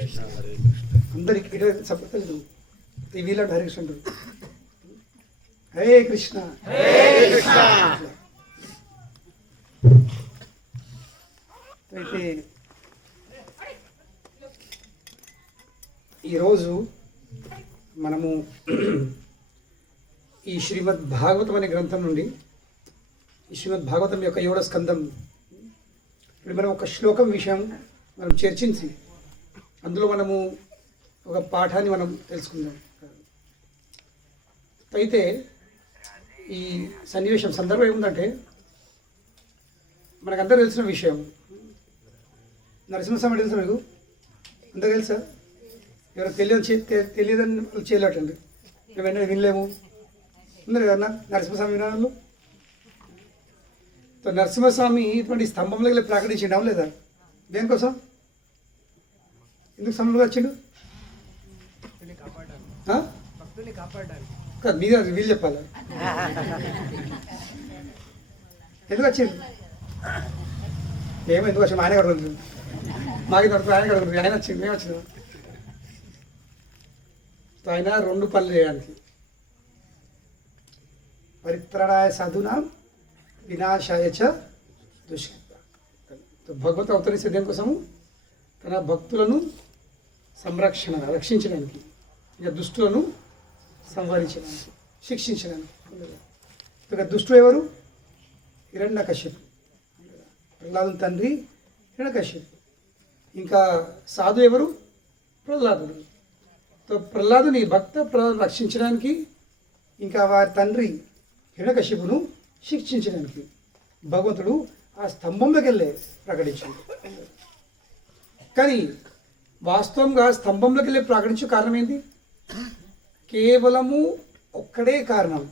అందరికి చెప్పలేదు టీవీలో డైరెక్షన్ హరే కృష్ణ అయితే ఈరోజు మనము ఈ శ్రీమద్ భాగవతం అనే గ్రంథం నుండి ఈ శ్రీమద్ భాగవతం యొక్క 7వ స్కందం ఇప్పుడు మనం ఒక శ్లోకం విషయం మనం చర్చించి అందులో మనము ఒక పాఠాన్ని మనం తెలుసుకుందాం. అయితే ఈ సన్నివేశం సందర్భం ఏముందంటే మనకందరూ తెలిసిన విషయం. నరసింహస్వామి తెలుసా మీకు? అందరూ తెలుసా? ఎవరు తెలియదని చేయలేటండి. మేము వెంటనే వినలేము. ఉన్నారు కదా నరసింహస్వామి వినాలు. నరసింహస్వామి ఇటువంటి స్తంభంలో వెళ్ళి ప్రకటించిండు లేదా? దేనికోసం? ఎందుకు స్తంభంలో వచ్చిండు? కాదు, మీద వీళ్ళు చెప్పాలి. ఎందుకు వచ్చింది? ఏమో ఎందుకు వచ్చి ఆయన కడుగుతుంది, మాకు దొరుకుతుంది, ఆయన కడుగుతుంది. ఆయన వచ్చింది, మేము వచ్చింది. ఆయన 2 పనులు చేయడానికి, పరిత్రాణాయ సాధునా వినాశాయ చ దుష్కృత. భగవంతుడు అవతరిస్తే దేనికోసము? తన భక్తులను రక్షించడానికి, ఇక దుష్టులను సంహరించడానికి, శిక్షించడానికి. ఇక దుష్టుడు ఎవరు? హిరణ్యకశిపుడు, ప్రహ్లాదుని తండ్రి హిరణ్యకశిపుడు. ఇంకా సాధు ఎవరు? ప్రహ్లాదుడు. ప్రహ్లాదుని ప్రహ్లాదు రక్షించడానికి, ఇంకా వారి తండ్రి హిరణ్యకశిపును శిక్షించడానికి భగవంతుడు ఆ స్తంభంలోకి వెళ్ళే ప్రకటించాడు. కానీ వాస్తవంగా స్తంభంలోకి వెళ్ళి ప్రకటించే కారణం ఏంటి? కేవలము ఒక్కడే కారణం.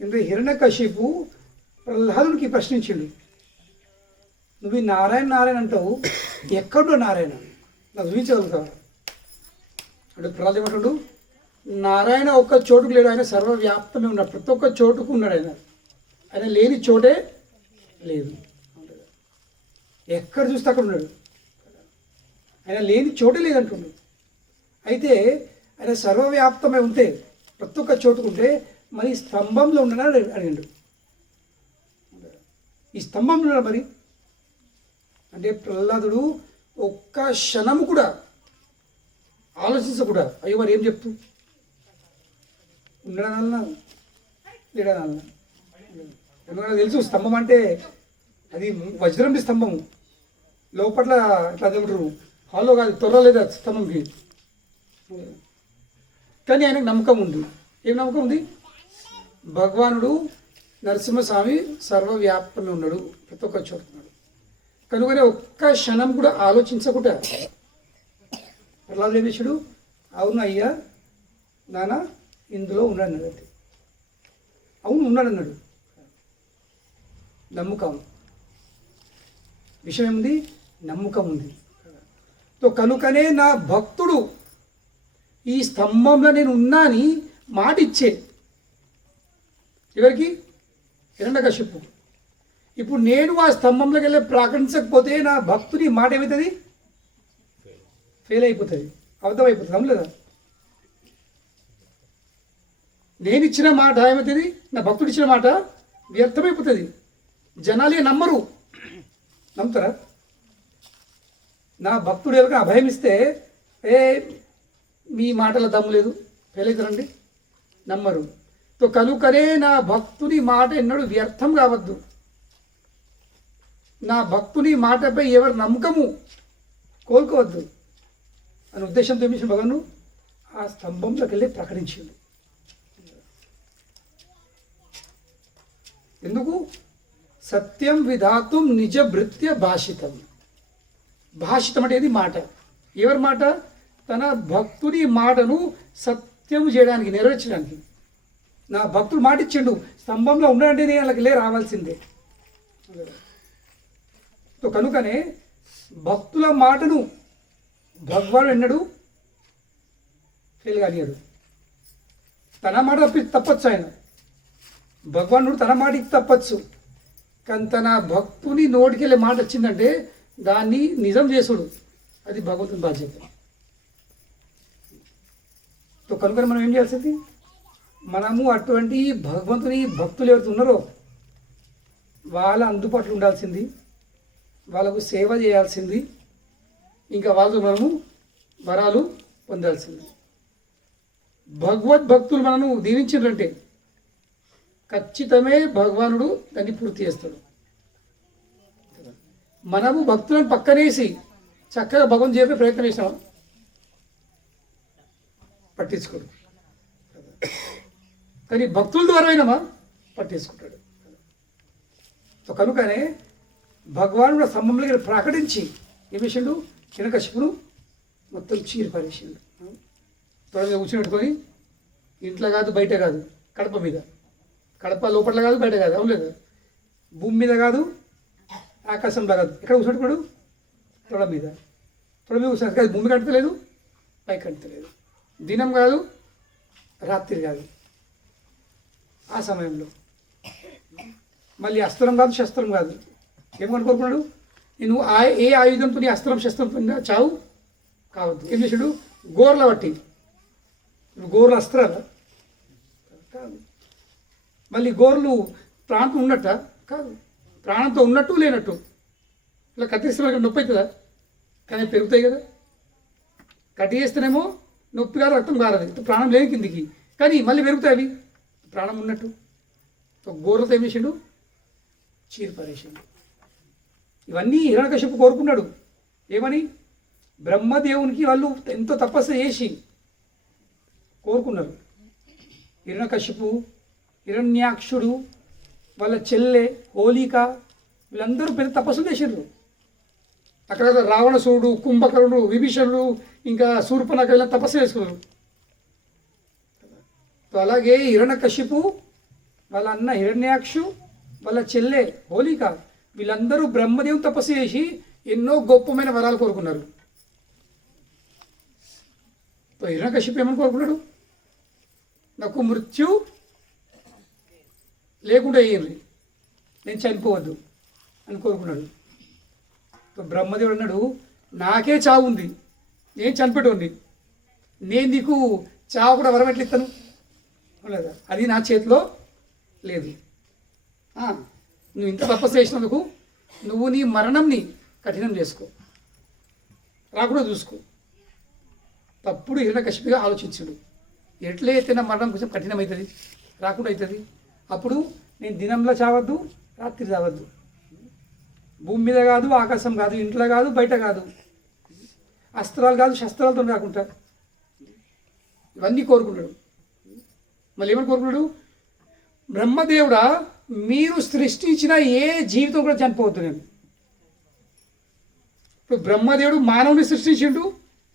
ఎందుకంటే హిరణ్యకశిపు ప్రహ్లాదునికి ప్రశ్నించిండు, నువ్వు ఈ నారాయణ నారాయణ అంటావు, ఎక్కడో నారాయణ నాకు చూపించగలుగుతావు అంటే? ప్రహ్లాదు ఏమంటాడు? నారాయణ ఒక్క చోటుకు లేడు, ఆయన సర్వవ్యాప్తమే ఉన్నాడు, ప్రతి ఒక్క చోటుకు ఉన్నాడు. ఆయన లేని చోటే లేదు. ఎక్కడ చూస్తే అక్కడ ఉన్నాడు. ఆయన లేని చోటే లేదంటున్నాడు. అయితే ఆయన సర్వవ్యాప్తమై ఉంటే, ప్రతి ఒక్క చోటుకుంటే మరి స్తంభంలో ఉన్నాడు అడిగిండు. ఈ స్తంభంలో ఉన్నాడు మరి అంటే ప్రహ్లాదుడు ఒక్క క్షణము కూడా ఆలోచించకూడా, అయ్యో మరి ఏం చెప్తూ ఉండడానన్నా లేడానన్నా. ఎందుకంటే తెలుసు స్తంభం అంటే అది వజ్రం స్తంభము, లోపల ఇట్లా అదేమంటారు హాల్లో కాదు, తొర్రలేదు స్తంభంకి. కానీ ఆయనకు నమ్మకం ఉంది. ఏం నమ్మకం ఉంది? భగవానుడు నరసింహస్వామి సర్వవ్యాప్తమే ఉన్నాడు, ప్రతి ఒక్క చోట ఉన్నాడు. కనుకనే ఒక్క క్షణం కూడా ఆలోచించకుండా ప్రహ్లాదు ఏం చేశాడు? అవును అయ్యా నాన్న ఇందులో ఉన్నాడు అన్నాడు. అవును ఉన్నాడు అన్నాడు. నమ్మకం విషయం ఏముంది? నమ్మకం ఉంది. కనుకనే నా భక్తుడు ఈ స్తంభంలో నేను ఉన్నా అని మాట ఇచ్చే. ఎవరికి? హిరణ్యకశిపు. ఇప్పుడు నేను ఆ స్తంభంలోకి వెళ్ళి ప్రకటించకపోతే నా భక్తుని మాట ఏమవుతుంది? ఫెయిల్ అయిపోతుంది, అబద్ధం అయిపోతుంది. అవును నేను ఇచ్చిన మాట ఏమవుతుంది? నా భక్తుడు ఇచ్చిన మాట వ్యర్థమైపోతుంది. జనాలే నమ్మరు. నమ్ముతారా? నా భక్తుడు ఎవరికి అభయం ఇస్తే మీ మాటల దమ్ము లేదు, ఫెయిల్ అవుతారండి, నమ్మరు. కనుకనే నా భక్తుని మాట ఎన్నడూ వ్యర్థం కావద్దు. నా భక్తుని మాటపై ఎవరు నమ్మకము కోల్కోవద్దు అనే ఉద్దేశంతో ఏమి భగవాను ఆ స్తంభంలోకి వెళ్ళి ప్రకటించిండు. ఎందుకు? సత్యం విధాతుం నిజ భృత్య భాషితం. భాషితం అంటే మాట. ఎవరి మాట? తన భక్తుని మాటను సత్యము చేయడానికి, నెరవేర్చడానికి. నా భక్తుడు మాట ఇచ్చిండు, స్తంభంలో ఉండాలంటే నేను వాళ్ళకి రావాల్సిందే. కనుకనే భక్తుల మాటను భగవాడు ఎన్నడు ఫెయిల్ కానియాడు. తన మాట తప్పచ్చు ఆయన, భగవానుడు తన మాటకి తప్పచ్చు. కానీ తన భక్తుని నోటికి వెళ్ళే మాట వచ్చిందంటే దాన్ని నిజం చేసుడు, అది భగవంతుని బాధ్యత. సో కనుక మనం ఏం చేయాల్సింది, మనము అటువంటి భగవంతుని భక్తులు ఎవరైతే ఉన్నారో వాళ్ళ అందుబాటులో ఉండాల్సింది, వాళ్ళకు సేవ చేయాల్సింది, ఇంకా వాళ్ళతో మనము వరాలు పొందాల్సింది. భగవద్భక్తులు మనను దీవించిందంటే ఖచ్చితమే భగవానుడు దాన్ని పూర్తి చేస్తాడు. మనము భక్తులను పక్కనేసి చక్కగా భగవంతుని చెప్పే ప్రయత్నం చేసినాం, పట్టించుకోడు. కానీ భక్తుల ద్వారా అయినామా పట్టించుకుంటాడు. సో కనుకనే భగవానుడు స్తంభంలో ప్రకటించి ఏం చేసిండు, హిరణ్యకశిపును మొత్తం చీరిపారేసిండు. త్వరగా కూర్చోబెట్టుకొని ఇంట్లో కాదు బయట కాదు, కడప మీద, కడప లోపల కాదు బయట కాదు, అవును లేదు, భూమి మీద కాదు ఆకాశంలో కాదు, ఎక్కడ కూర్చోబెట్టుకోడు, తొడ మీద కూర్చోడు. కాదు భూమి కడతలేదు పైకి కడతలేదు, దినం కాదు రాత్రి కాదు, ఆ సమయంలో మళ్ళీ అస్త్రం కాదు శస్త్రం కాదు. ఏమని కోరుకున్నాడు, నేను ఏ ఆయుధంతో నీ అస్త్రం శస్త్రంతో చావు కావద్దు. ఏం చేశాడు, గోర్ల బట్టి, గోర్ల అస్త్రాలు కాదు, మళ్ళీ గోర్లు ప్రాణంతో ఉన్నట్ట కాదు, ప్రాణంతో ఉన్నట్టు లేనట్టు. ఇలా కత్తిస్తే నొప్పి అవుతుందా, కానీ పెరుగుతాయి కదా. కట్టి చేస్తేనేమో నొప్పిగా రక్తం కారదు, ప్రాణం లేని కిందికి, కానీ మళ్ళీ పెరుగుతాయి అవి ప్రాణం ఉన్నట్టు. గోర్లతో ఏం చేసిండు, చీరిపారేసిండు. ఇవన్నీ హిరణ్యకశిపు కోరుకున్నాడు. ఏమని, బ్రహ్మదేవునికి వాళ్ళు ఎంతో తపస్సు చేసి కోరుకున్నారు. హిరణ్యకశిపు, హిరణ్యాక్షుడు, వాళ్ళ చెల్లె హోలిక, వీళ్ళందరూ పెద్ద తపస్సులు చేసిండ్రు. అక్కడ రావణసురుడు, కుంభకర్ణుడు, విభీషణుడు, ఇంకా శూర్పణఖ ఇలా తపస్సు చేసుకున్నారు. అలాగే హిరణ్యకశిపు, వాళ్ళ అన్న హిరణ్యాక్షు, వాళ్ళ చెల్లె హోలిక, వీళ్ళందరూ బ్రహ్మదేవుని తపస్సు చేసి ఎన్నో గొప్పమైన వరాలు కోరుకున్నారు. హిరణ్యకశిపు ఏమని కోరుకున్నాడు, నాకు మృత్యు లేకుండా అయ్యింది, నేను చనిపోవద్దు అని కోరుకున్నాడు. బ్రహ్మదేవుడు అన్నాడు, నాకే చావు ఉంది, నేను చనిపెట్టుంది, నేను నీకు చావు కూడా వరం ఎట్లా ఇస్తాను, లేదా అది నా చేతిలో లేదు. నువ్వు ఇంత తపస్సు చేసినందుకు నువ్వు నీ మరణంని కఠినం చేసుకో, రాకుండా చూసుకో. తప్పుడు హిరణ్యకశిపుగా ఆలోచించుడు, ఎట్లయితే నా మరణం కొంచెం కఠినమవుతుంది, రాకుండా అవుతుంది, అప్పుడు నేను దినంలో చావద్దు, రాత్రి చావద్దు, భూమి మీద కాదు ఆకాశం కాదు, ఇంట్లో కాదు బయట కాదు, అస్త్రాలు కాదు శస్త్రాలతో కాకుండా ఇవన్నీ కోరుకున్నాడు. మళ్ళీ ఏమని కోరుకున్నాడు, బ్రహ్మదేవుడా మీరు సృష్టించిన ఏ జీవితం కూడా చనిపోవద్దు నేను. ఇప్పుడు బ్రహ్మదేవుడు మానవుని సృష్టించిండు,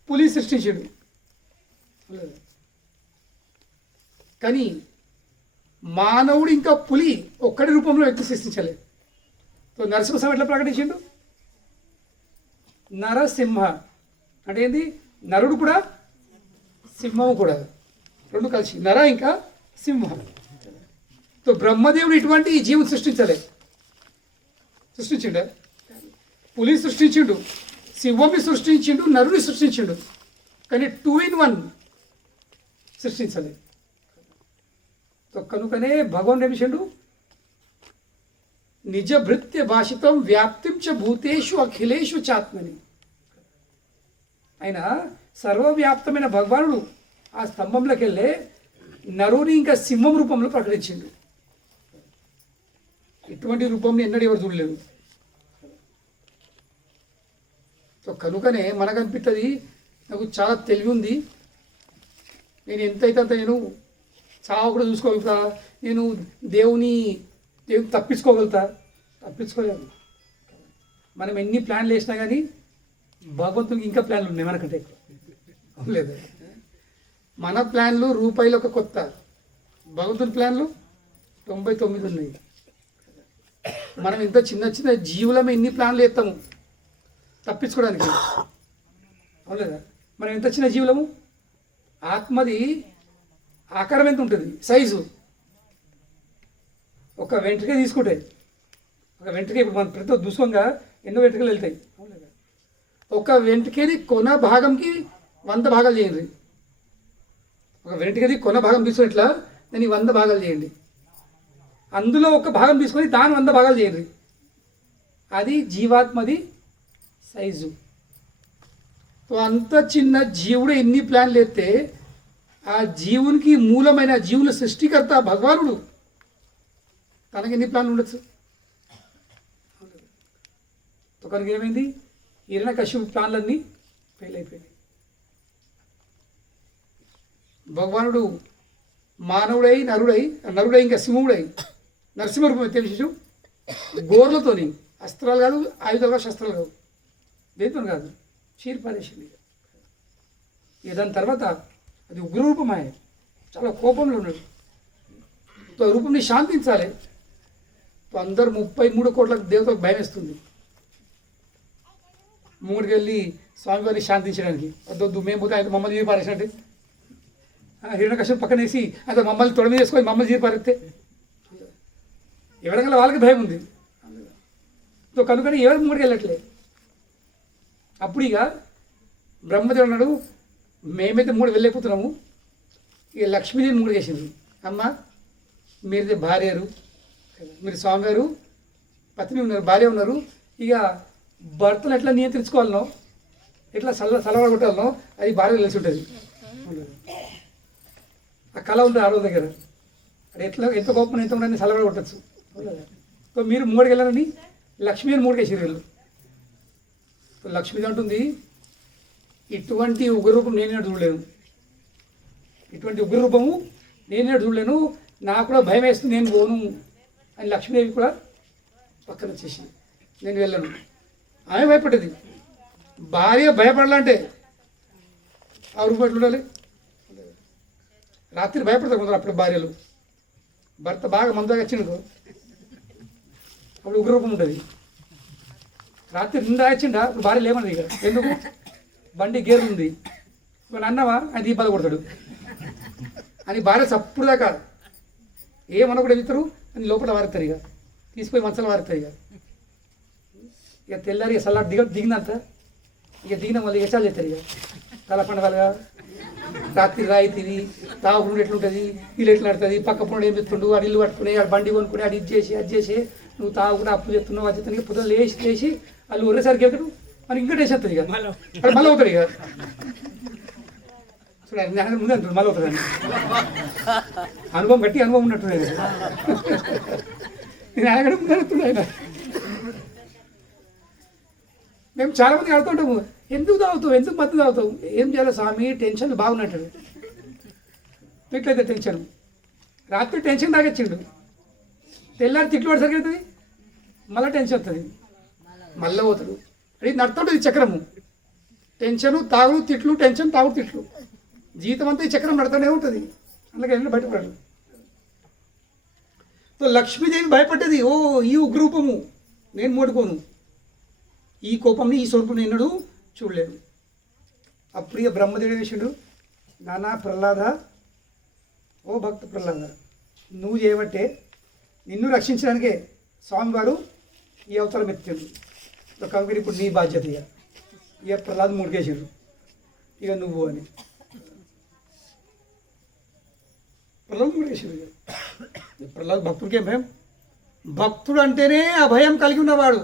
పులి సృష్టించిండు, కానీ మానవుడు ఇంకా పులి ఒక్కడి రూపంలో వ్యక్తి సృష్టించలేదు. నరసింహస్వామి ఎట్లా ప్రకటించిండు, నరసింహ అంటే ఏంది, నరుడు కూడా సింహము కూడా, రెండు కలిసి నర ఇంకా సింహం. బ్రహ్మదేవుడు ఇటువంటి జీవం సృష్టించలే, సృష్టించిండు, పులి సృష్టించిండు, సింహంని సృష్టించిండు, నరుని సృష్టించిండు, కానీ 2 in 1 సృష్టించలేదు. కనుకనే భగవాన్ ఏమిషండు, నిజ భృత్య భాషితం వ్యాప్తిం చ భూతేషు అఖిలేషు చాత్మని. ఆయన సర్వవ్యాప్తమైన భగవానుడు ఆ స్తంభంలోకి వెళ్ళే నరుని ఇంకా సింహం రూపంలో ప్రకటించిండు. ఇటువంటి రూపంని ఎన్నడూ ఎవరు చూడలేదు. సో కనుకనే మనకు అనిపిస్తుంది, నాకు చాలా తెలివి ఉంది, నేను ఎంతైతే అంత నేను చావు కూడా చూసుకోగలుగుతా, నేను దేవుని తప్పించుకోగలుగుతా. తప్పించుకోలేము. మనం ఎన్ని ప్లాన్లు వేసినా కానీ భగవంతునికి ఇంకా ప్లాన్లు ఉన్నాయి మనకంటే లేదు. మన ప్లాన్లు రూపాయలు ఒక కొత్త, భగవంతుని ప్లాన్లు 99 ఉన్నాయి. మనం ఇంత చిన్న చిన్న జీవులమే ఎన్ని ప్లాన్లు వేస్తాము తప్పించుకోవడానికి, అవునలేదా? మనం ఎంత చిన్న జీవులము, ఆత్మది ఆకారం ఎంత ఉంటుంది, సైజు ఒక వెంట్రుక తీసుకుంటాయి. ఒక వెంట్రుక ఇప్పుడు మన ప్రతి దుస్వంగా ఎన్నో వెంట్రుకలు వెళ్తాయి, అవునలేదా? ఒక వెంట్రుకది కొన భాగంకి 100 భాగాలు చేయండి. ఒక వెంట్రుకది కొన భాగం తీసుకుని ఇట్లా దాన్ని 100 భాగాలు చేయండి. అందులో ఒక భాగం తీసుకొని దాన్ని 100 భాగాలు చేయండి. అది జీవాత్మది సైజు. అంత చిన్న జీవుడు ఎన్ని ప్లాన్లు ఎత్తే ఆ జీవునికి మూలమైన జీవుల సృష్టికర్త భగవానుడు తనకి ఎన్ని ప్లాన్లు ఉండొచ్చు? కనుక ఏమైంది? హిరణ్యకశిపు ప్లాన్లన్నీ ఫెయిల్ అయిపోయినాయి. భగవానుడు మానవుడై నరుడై ఇంకా సింహుడై నరసింహ రూపం తెలిసి గోర్లతోని అస్త్రాలు కాదు, ఆయుధాలు కాదు, శస్త్రాలు కాదు, దేంతో కాదు, చీరిపారేసింది. ఇక దాని తర్వాత అది ఉగ్రరూపమే, చాలా కోపంలో ఉన్నాడు. ఆ రూపంని శాంతించాలి. అందరు 33 కోట్ల దేవతలకు భయం వేస్తుంది. మూడికి వెళ్ళి స్వామివారిని శాంతించడానికి వద్దొద్దు మేము పోతే ఆయన మమ్మల్ని జీవి పారేసినట్టు హిరణ్యకశిపుని పక్కన వేసి అయితే మమ్మల్ని తొడ మీద వేసుకొని మమ్మల్ని జీవి పారేస్తే ఎవరికల్లా వాళ్ళకి భయం ఉంది. కనుకని ఎవరు మూడికి వెళ్ళట్లే. అప్పుడు ఇక బ్రహ్మదేవుడు అన్నాడు, మేమైతే 3 వెళ్ళిపోతున్నాము, ఇక లక్ష్మీదేవి 3 వేసింది. అమ్మ మీరుదే భార్యరు, మీరు స్వామివారు పత్ని ఉన్నారు, భార్య ఉన్నారు, ఇక భర్తను ఎట్లా నియంత్రించుకోవాలనో ఎట్లా సలవడగొట్టాలనో అది భార్య తెలిసి ఉంటుంది. ఆ కళ ఉంది ఆడవాళ్ళ దగ్గర. అది ఎట్లా ఎంత గొప్ప ఎంత ఉండని సలవడగొట్టచ్చు. సో మీరు 3కి వెళ్ళాలని లక్ష్మీని 3కి వేసారు వీళ్ళు. లక్ష్మీది అంటుంది, ఇటువంటి ఉగ్రరూపం నేనే చూడలేను, ఇటువంటి ఉగ్రరూపము నేనే చూడలేను, నాకు కూడా భయం వేస్తుంది, నేను పోను అని లక్ష్మీదేవి కూడా పక్కన వచ్చేసి నేను వెళ్ళను. ఆమె భయపడ్డది. భార్య భయపడాలంటే ఆ రూపం ఎట్లా ఉండాలి? రాత్రి భయపడతారు కొందరు. అప్పుడు భార్యలు భర్త బాగా మందుగా వచ్చిండు అప్పుడు ఉగ్రరూపం ఉంటుంది. రాత్రి నిండా వచ్చిండా ఇప్పుడు భార్య లేమన్నది. ఇక ఎందుకు? బండి గేరు ఉంది, ఇప్పుడు అన్నవా ఆయన దీపాలు కొడతాడు అని భార్య చప్పుడు దాకా ఏమన్నా కూడా వెళ్తారు అని లోపల వారుతారు. ఇక తీసుకుపోయి మంచాలు వారుతారు. ఇక తెల్లారి ఇక సల్లా దిగినంత ఇక దిగిన మళ్ళీ ఎచాలు చేస్తారు. ఇక తల పండగలుగా రాత్రి రాయితీవి తాగుడు ఎట్లుంటుంది, ఇల్లు ఎట్లా నడుతుంది, పక్క పొండు ఏం చెప్తుండు, ఆడు ఇల్లు పట్టుకుని ఆడు బండి కొనుక్కుని ఆడు ఇది చేసి నువ్వు తాగుకుండా అప్పు చెప్తున్నావు, అది చెప్తున్నావు. పొద్దున లేచి వాళ్ళు ఒరేసరికి వెళ్తాడు, మరి ఇంకా వేసేస్తుంది. ఇక అక్కడ మళ్ళీ అవుతాడు. ఇక చూడ ముందే అంటాడు మళ్ళీ అవుతుంది. అనుభవం గట్టి అనుభవం ఉన్నట్టు నేను ఆయన ముందే అంటున్నా. ఆయన మేము చాలామంది ఆడుతుంటాము, ఎందుకు తాగుతావు, ఎందుకు మత్తు తాగుతావు, ఏం చేయాలి స్వామి, టెన్షన్ బాగున్నట్టు. తిట్లయితే టెన్షన్, రాత్రి టెన్షన్ తాగొచ్చిండు, తెల్లారి తిట్లు పడి అవుతుంది, మళ్ళీ టెన్షన్ వస్తుంది, మళ్ళీ పోతాడు. అది నడుతుంటుంది చక్రము. టెన్షను తాగుడు తిట్లు, టెన్షన్ తాగుడు తిట్లు, జీవితం అంతా ఈ చక్రం నడుతూనే ఉంటుంది. అందుకే వెళ్ళి బయటపడాడు. సో లక్ష్మీదేవి భయపడ్డది, ఓ ఈ ఉగ్రూపము నేను మోడుకోను, ఈ కోపంని ఈ స్వరూపం ఎన్నడూ చూడలేడు. అప్పుడు ఇక బ్రహ్మదేవుడు వేసాడు, నానా ప్రహ్లాద, ఓ భక్త ప్రహ్లాద, నువ్వు చేయబట్టే నిన్ను రక్షించడానికే స్వామివారు ఈ అవతారం ఎత్తాడు. కనుక ఇప్పుడు నీ బాధ్యత. ఇక ప్రహ్లాద్ 3కేసాడు, ఇక నువ్వు అని ప్రహ్లాద్ 3కేసాడు. ఇక ప్రహ్లాద్ భక్తుడికి ఏం భయం? భక్తుడు అంటేనే ఆ భయం కలిగి ఉన్నవాడు.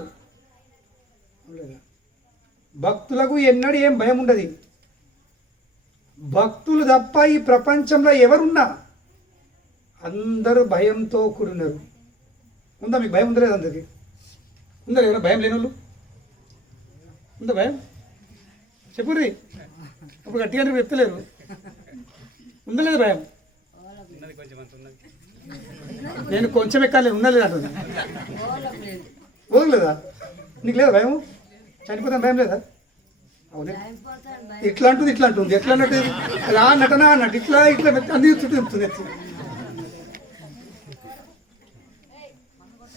భక్తులకు ఎన్నడూ ఏం భయం ఉండదు. భక్తులు తప్ప ఈ ప్రపంచంలో ఎవరున్నా అందరూ భయంతో కూడినారు. ఉందా మీకు భయం? ఉందా లేదు? అందరికి ఉందా? లేదా భయం లేని వాళ్ళు ఉందా భయం? చెప్పుర్రి, అప్పుడు గట్టిగా చెప్తలేరు. ఉందా లేదు భయం? నేను కొంచెం ఎక్కాలి, ఉందా లేదా అంటుంది. వదలలేదా? నీకు లేదా భయం? చనిపోతాను భయం లేదా? అవునే, ఇట్లా అంటుంది ఇట్లా అంటుంది, ఎట్లా అన్నట్టు రా నటనా అన్నట్టు ఇట్లా అన్ని చుట్టూ చెప్తుంది.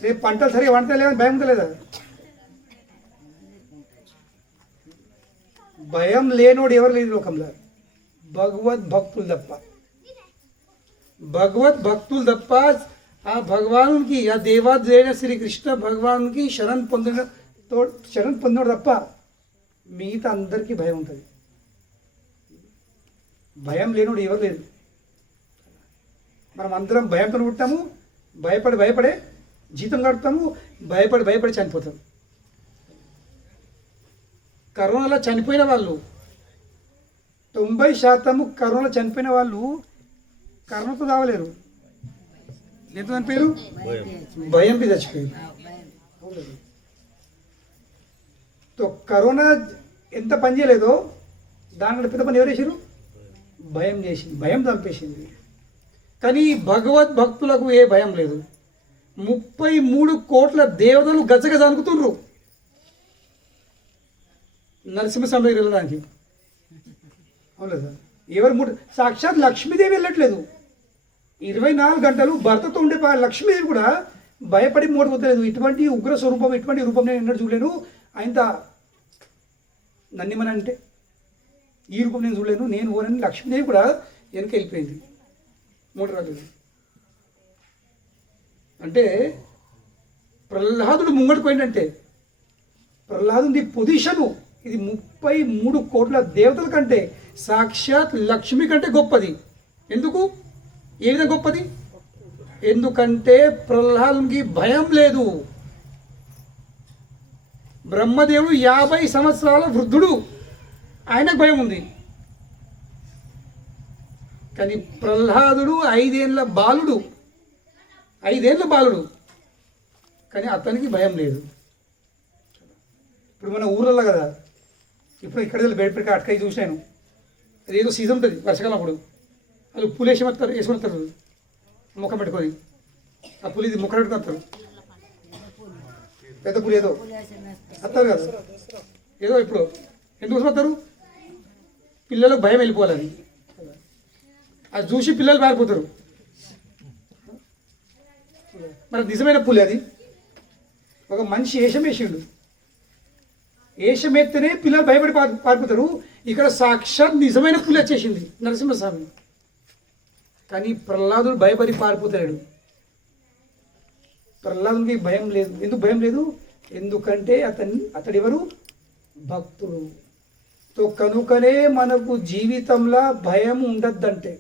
రేపు పంటలు సరిగా వంటలేదని భయం ఉంటలేదా? భయం లేనోడు ఎవరు లేని లోకంలో భగవద్భక్తులు తప్ప. భగవద్భక్తులు తప్ప ఆ భగవానునికి, ఆ దేవాదేవ శ్రీకృష్ణ భగవానునికి శరణ్ పొందినోడు తప్ప మిగతా అందరికీ భయం ఉంటుంది. భయం లేనుడు ఎవరు లేదు. మనం అందరం భయంతో పుట్టాము, భయపడే జీతం గడుపుతాము, భయపడి చనిపోతాం. కరోనాలో చనిపోయిన వాళ్ళు 90% కరోనాలో చనిపోయిన వాళ్ళు కరోనాతో తాగలేరు. ఎంత చనిపోయారు? భయంకి చచ్చిపోయారు. కరోనా ఎంత పని చేయలేదో దాంట్లో పెద్ద పని ఎవరు చేశారు? భయం చేసింది, భయం చంపేసింది. కానీ భగవద్భక్తులకు ఏ భయం లేదు. 33 కోట్ల దేవతలు గజగజ అనుకుతుండ్రు నరసింహస్వామి దగ్గర వెళ్ళడానికి. అవును ఎవరు సాక్షాత్ లక్ష్మీదేవి వెళ్ళట్లేదు. 24 గంటలు భర్తతో ఉండే లక్ష్మీదేవి కూడా భయపడి మోడిపోతలేదు. ఇటువంటి ఉగ్ర స్వరూపం, ఇటువంటి రూపం నేను ఎన్నడూ చూడలేను. ఆయన నన్నిమని అంటే ఈ రూపం నేను చూడలేను, నేను ఓనని లక్ష్మీదేవి కూడా వెనక వెళ్ళిపోయింది, మూడు రాలేదు. అంటే ప్రహ్లాదుడు ముంగడికి పోయిందంటే ప్రహ్లాదుడి పొజిషను ఇది 33 కోట్ల దేవతల కంటే సాక్షాత్ లక్ష్మి కంటే గొప్పది. ఎందుకు? ఏ విధంగా గొప్పది? ఎందుకంటే ప్రహ్లాదునికి భయం లేదు. బ్రహ్మదేవుడు 50 సంవత్సరాల వృద్ధుడు, ఆయనకు భయం ఉంది. కానీ ప్రహ్లాదుడు 5 ఏళ్ళ బాలుడు, కానీ అతనికి భయం లేదు. ఇప్పుడు మన ఊళ్ళల్లో కదా, ఇప్పుడు ఇక్కడ బయటపెట్టి అటకాయ చూశాను, అదేదో సీజన్ ఉంటుంది వర్షాకాలం అప్పుడు, వాళ్ళు పులి వేసుకుంటారు ముఖం పెట్టుకొని, ఆ పులి ఇది ముఖం పెట్టుకుంటారు, పెద్ద పులి ఏదో వస్తారు కదా, ఏదో ఇప్పుడు ఎందుకు వస్తారు? పిల్లలకు భయం వెళ్ళిపోవాలని. అది చూసి పిల్లలు పారిపోతారు. మరి నిజమైన పులి అది. ఒక మనిషి వేషమేసిండు, వేషమెత్తనే పిల్లలు భయపడి పారిపోతారు. ఇక్కడ సాక్షాత్ నిజమైన పులి వచ్చేసింది నరసింహస్వామి. కానీ ప్రహ్లాదుడు భయపడి పారిపోతాడు. ప్రహ్లాదుడికి భయం లేదు. ఎందుకు భయం లేదు? ఎందుకంటే అతడెవరు? భక్తుడు. కనుకనే మనకు జీవితంలో భయం ఉండద్దంటే,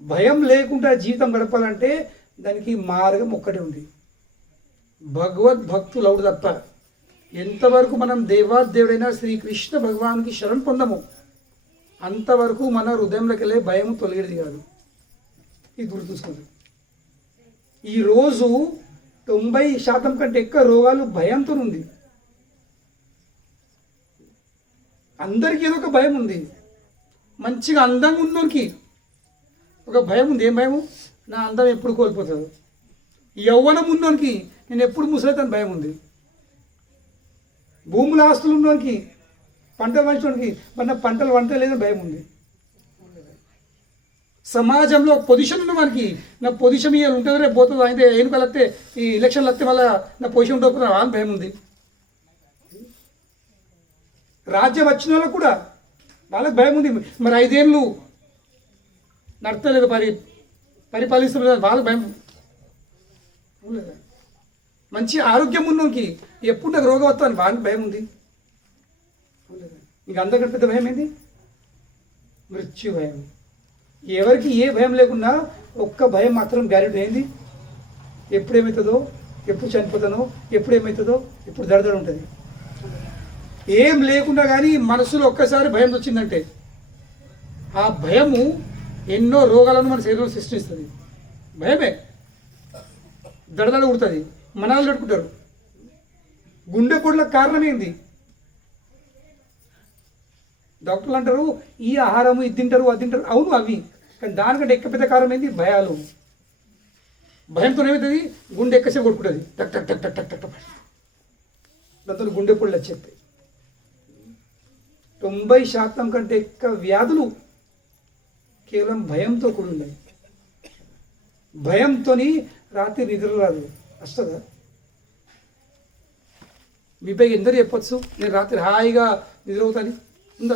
భయం లేకుండా జీవితం గడపాలంటే దానికి మార్గం ఒక్కటే ఉంది, భగవద్భక్తులు అవుడు తప్ప. ఎంతవరకు మనం దేవాదేవుడైన శ్రీకృష్ణ భగవానికి శరణ్ పొందము అంతవరకు మన హృదయంలోకి వెళ్ళే భయం తొలగేది కాదు. ఇది గుర్తుంచుకోండి. ఈరోజు 90% కంటే ఎక్కువ రోగాలు భయంతో ఉంది. అందరికీ ఏదో ఒక భయం ఉంది. మంచిగా అందంగా ఉన్నోనికి ఒక భయం ఉంది. ఏం భయము? నా అందం ఎప్పుడు కోల్పోతుంది. యవ్వనం ఉన్నోనికి నేను ఎప్పుడు ముసలితని భయం ఉంది. భూముల ఆస్తులు ఉన్నోనికి, పంటలు పంచడానికి మన పంటలు లేదని భయం ఉంది. సమాజంలో పొజిషన్ ఉన్న మనకి, నా పొజిషన్ ఇవాళ ఉంటుంది రేపు పోతుంది, అయితే ఎన్నికలు వస్తే ఈ ఎలక్షన్లు వస్తే మళ్ళీ నా పొజిషన్ ఉంటుంది అని భయం ఉంది. రాజ్యం వచ్చిన వాళ్ళకు కూడా వాళ్ళకి భయం ఉంది. మరి 5 ఏళ్ళు నడతలేదు, పరిపాలిస్తున్నారు, వాళ్ళకి భయం. మంచి ఆరోగ్యం ఉన్నోనికి ఎప్పుడు నాకు రోగం వస్తాను వాళ్ళకి భయం ఉంది. ఇంకా అందరికంటే పెద్ద భయం ఏంది? మృత్యు భయం. ఎవరికి ఏ భయం లేకున్నా ఒక్క భయం మాత్రం గ్యారెంటీ ఏంది? ఎప్పుడేమవుతుందో, ఎప్పుడు చనిపోతానో, ఎప్పుడేమవుతుందో, ఎప్పుడు దడదడ ఉంటుంది. ఏం లేకుండా కానీ మనసులో ఒక్కసారి భయం వచ్చిందంటే ఆ భయము ఎన్నో రోగాలను మన శరీరంలో సృష్టిస్తుంది. భయమే దడదడ కుడుతుంది, మనాలు పెట్టుకుంటారు. గుండెపోటులకు కారణం ఏంది? డాక్టర్లు అంటారు ఈ ఆహారము ఇది తింటారు అది తింటారు, అవును అవి, కానీ దానికంటే ఎక్కువ పెద్ద కారణం ఏంది? భయాలు. భయంతో ఏమవుతుంది? గుండె ఎక్కసేపు కొట్టుకుంటుంది, టక్ టక్ టక్ టక్ టక్ టక్. దాంతో గుండెపోళ్ళు వచ్చేస్తాయి. 90% కంటే ఎక్కువ వ్యాధులు కేవలం భయంతో కూడి ఉన్నాయి. భయంతో రాత్రి నిద్ర రాదు. వస్తుందా? మీ పైకి ఎందరు చెప్పచ్చు నేను రాత్రి హాయిగా నిద్రవుతాను? ఉందా?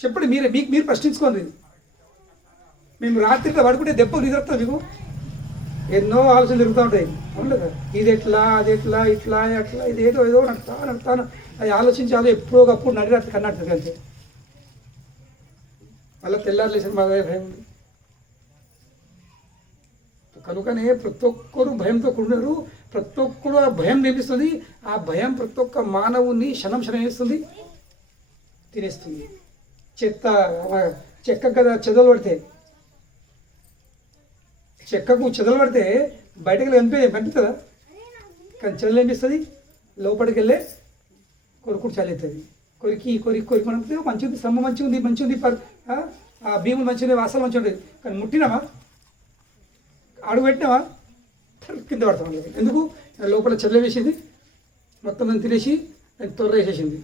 చెప్పండి, మీరు ప్రశ్నించుకోండి. మేము రాత్రిలో పడుకుంటే దెబ్బకు నిద్ర వస్తుంది మీకు? ఎన్నో ఆలోచనలు తిరుగుతూ ఉంటాయి. అవును లేదా? ఇది ఎట్లా, అది ఎట్లా, ఇట్లా అట్లా, ఇది ఏదో నడుతాను అది ఆలోచించాలి. ఎప్పుడో ఒకప్పుడు నడిరాత్రి కన్నట్టు అంతే. మళ్ళీ తెల్లారు లేచిన మా భయం ఉంది. కనుకనే ప్రతి ఒక్కరు భయంతో కూడినారు. ప్రతి ఒక్కరు ఆ భయం నేర్పిస్తుంది. ఆ భయం ప్రతి ఒక్క మానవుని క్షణం వేస్తుంది, తినేస్తుంది. చెక్క కదా చెదలు పడితే, చెక్కకు చెదలు పడితే బయటకు కనిపిస్తుందా? కానీ చెదలు ఏమిస్తుంది, లోపలికి వెళ్ళే కొరుకుడు చల్లుతుంది. కొరికి మనం మంచిగా ఉంది, స్తంభం మంచిగా ఉంది ఆ భీములు మంచిగా ఉంది, వాసన మంచిగా ఉంటుంది. కానీ ముట్టినామా, అడుగు పెట్టినామా, కింద పడతాం. ఎందుకు? లోపల చెల్ల వేసింది, మొత్తం దాన్ని తినేసి త్వర వేసేసింది.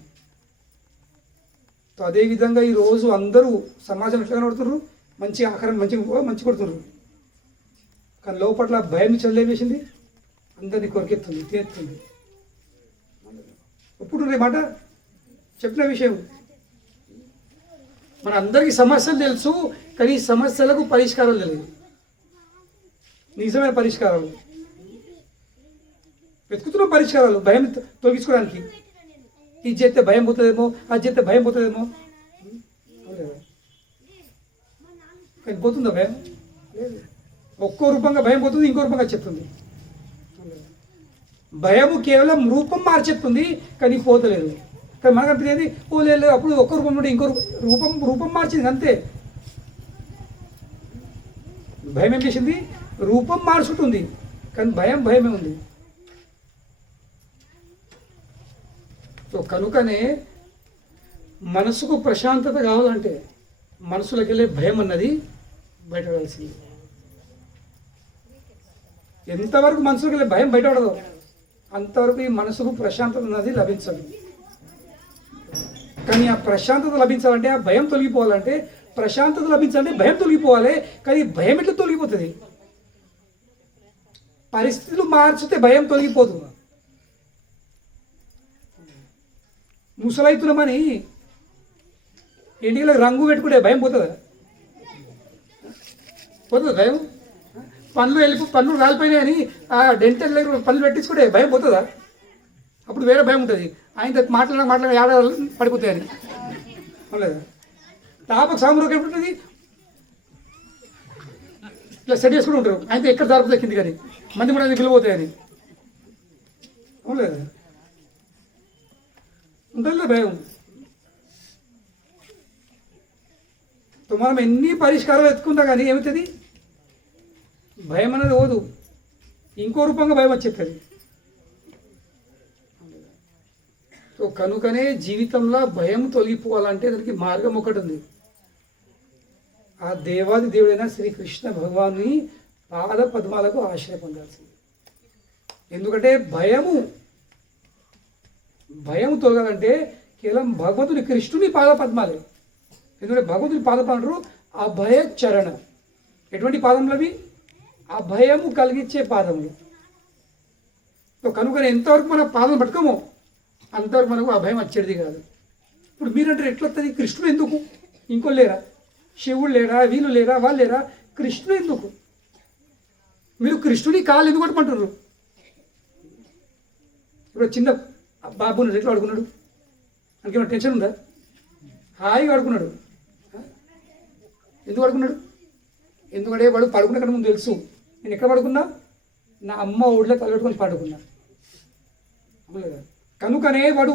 అదేవిధంగా ఈరోజు అందరూ సమాజం ఎట్లా కనబడుతున్నారు, మంచి ఆహారం మంచి కొడుతున్నారు. కానీ లోపల భయం చెల్ల వేసింది, అందరినీ కొరికెత్తుంది, తినేస్తుంది. ఒప్పుడు మాట చెప్పిన విషయం. మన అందరికీ సమస్యలు తెలుసు, కానీ ఈ సమస్యలకు పరిష్కారం తెలియదు. నిజమైన పరిష్కారాలు వెతుకుతున్న పరిష్కారాలు భయం తొలగించుకోవడానికి. ఇది చేస్తే భయం పోతుందేమో, అది చేస్తే భయం పోతుందేమో. కానీ పోతుందా భయం? ఒక్కో రూపంగా భయం పోతుంది, ఇంకో రూపంగా చెప్తుంది. భయము కేవలం రూపం మార్చేస్తుంది, కానీ పోతలేదు. కానీ మనకు అనిపించేది ఓ లేదు, అప్పుడు ఒక్క రూపం నుండి ఇంకో రూపం మార్చింది అంతే. భయం ఏం చేసింది? రూపం మార్చుకుంటుంది, కానీ భయమే ఉంది. సో కనుకనే మనసుకు ప్రశాంతత కావాలంటే మనసులోకి వెళ్ళే భయం అన్నది బయటపడాల్సింది. ఎంతవరకు మనసులోకి వెళ్ళే భయం బయటపడదు అంతవరకు ఈ మనసుకు ప్రశాంతత అన్నది లభించదు. కానీ ఆ ప్రశాంతత లభించాలంటే, ఆ భయం తొలగిపోవాలంటే, ప్రశాంతత లభించాలంటే భయం తొలగిపోవాలి. కానీ భయం ఎట్లా తొలగిపోతుంది? పరిస్థితులు మార్చితే భయం తొలగిపోదు. ముసలైతున్నామని ఇంటికి రంగు పెట్టుకుంటే భయం పోతుందా? భయం. పనులు రాలిపోయినాయని ఆ డెంటల్ పనులు పెట్టించుకుంటే భయం పోతుందా? అప్పుడు వేరే భయం ఉంటుంది. ఆయన మాట్లాడిన ఏడ పడిపోతాయని. లేదా తాపకు సాంబ్రోకి ఎప్పుడుంటుంది, ఇట్లా సెట్ చేసుకుంటూ ఉంటారు. ఆయన ఎక్కడ జారుపుతుంది కింది కానీ మంది కూడా పిలిపోతాయని. అవును లేదా? ఉంటుందిలే భయం. మనం ఎన్ని పరిష్కారాలు ఎత్తుకుంటా కానీ ఏమవుతుంది? భయం అనేది పోదు, ఇంకో రూపంగా భయం వచ్చేస్తుంది. సో కనుకనే జీవితంలో భయం తొలగిపోవాలంటే దానికి మార్గం ఒకటి ఉంది. ఆ దేవాది దేవుడైన శ్రీకృష్ణ భగవాన్ని పాద పద్మాలకు ఆశ్రయ పొందాల్సింది. ఎందుకంటే భయం తొలగాలంటే కేవలం భగవంతుని కృష్ణుని పాద పద్మాలే. ఎందుకంటే భగవంతుని పాద పద్మాలు అభయ చరణ. ఎటువంటి పాదములు అవి? అభయము కలిగించే పాదములు. కనుక ఎంతవరకు మన పాదం పట్టుకోమో అంతవరకు మనకు అభయం వచ్చేది కాదు. ఇప్పుడు మీరంటారు ఎట్లా వస్తుంది? కృష్ణుడు ఎందుకు? ఇంకో లేరా? శివుడు లేరా? వీళ్ళు లేరా? వాళ్ళు లేరా? కృష్ణుడు ఎందుకు? మీరు కృష్ణుని కాళ్ళు ఎందుకు పట్టుకుంటున్నారు? ఇప్పుడు చిన్న బాబుని ఎట్లా పడుకున్నాడు? అందుకేమైనా టెన్షన్ ఉందా? హాయిగా పడుకున్నాడు. ఎందుకు పడుకున్నాడు? ఎందుకంటే వాడు పడుకునే కన్నా ముందు తెలుసు నేను ఎక్కడ పడుకున్నా, నా అమ్మ ఒడిలో తలపెట్టుకొని పడుకున్నా. అవునులేదా? కనుకనే వాడు